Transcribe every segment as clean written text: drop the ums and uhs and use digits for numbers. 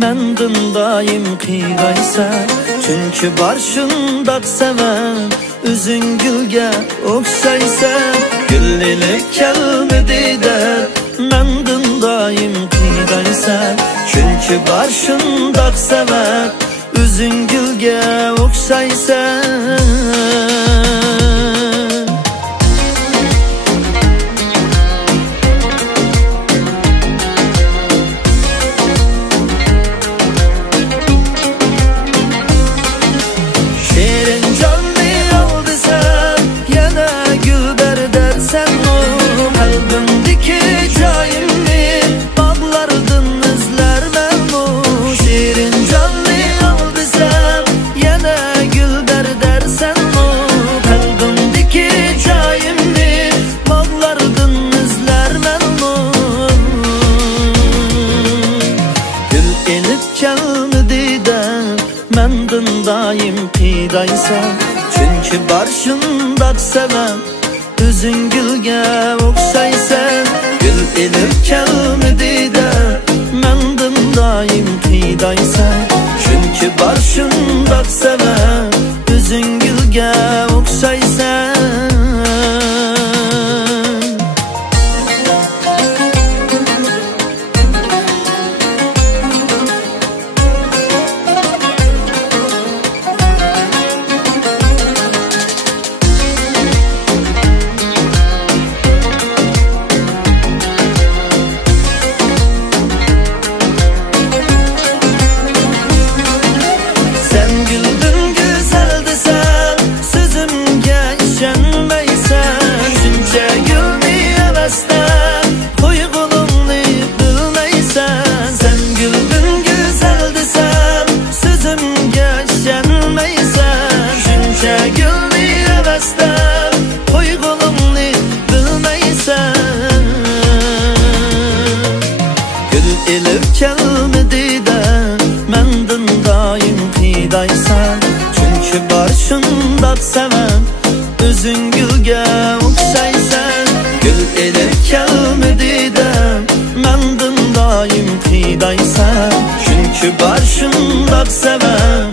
mendin daim qiyg'aysan. Chunki barshundaq seven üzün gülge o'xshaysan. Gül ilib kelmidi der mendin daim qiyg'aysan. Chunki barshundaq seven üzün gülge o'xshaysan. Mendin daim qiyg'aysan. Chunki barshundaq seven üzün gülge o'xshaysan. Gül ilib kelmidi der mendin daim qiyg'aysan. Chunki barshundaq seven üzün gülge o'xshaysan. Elib kelmidi de mendin daim qiyg'aysan. Chunki barshundaq seven üzün gülge o'xshaysan. Gül elib kelmidi de mendin daim qiyg'aysan. Chunki barshundaq seven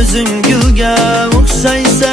üzün gülge o'xshaysan.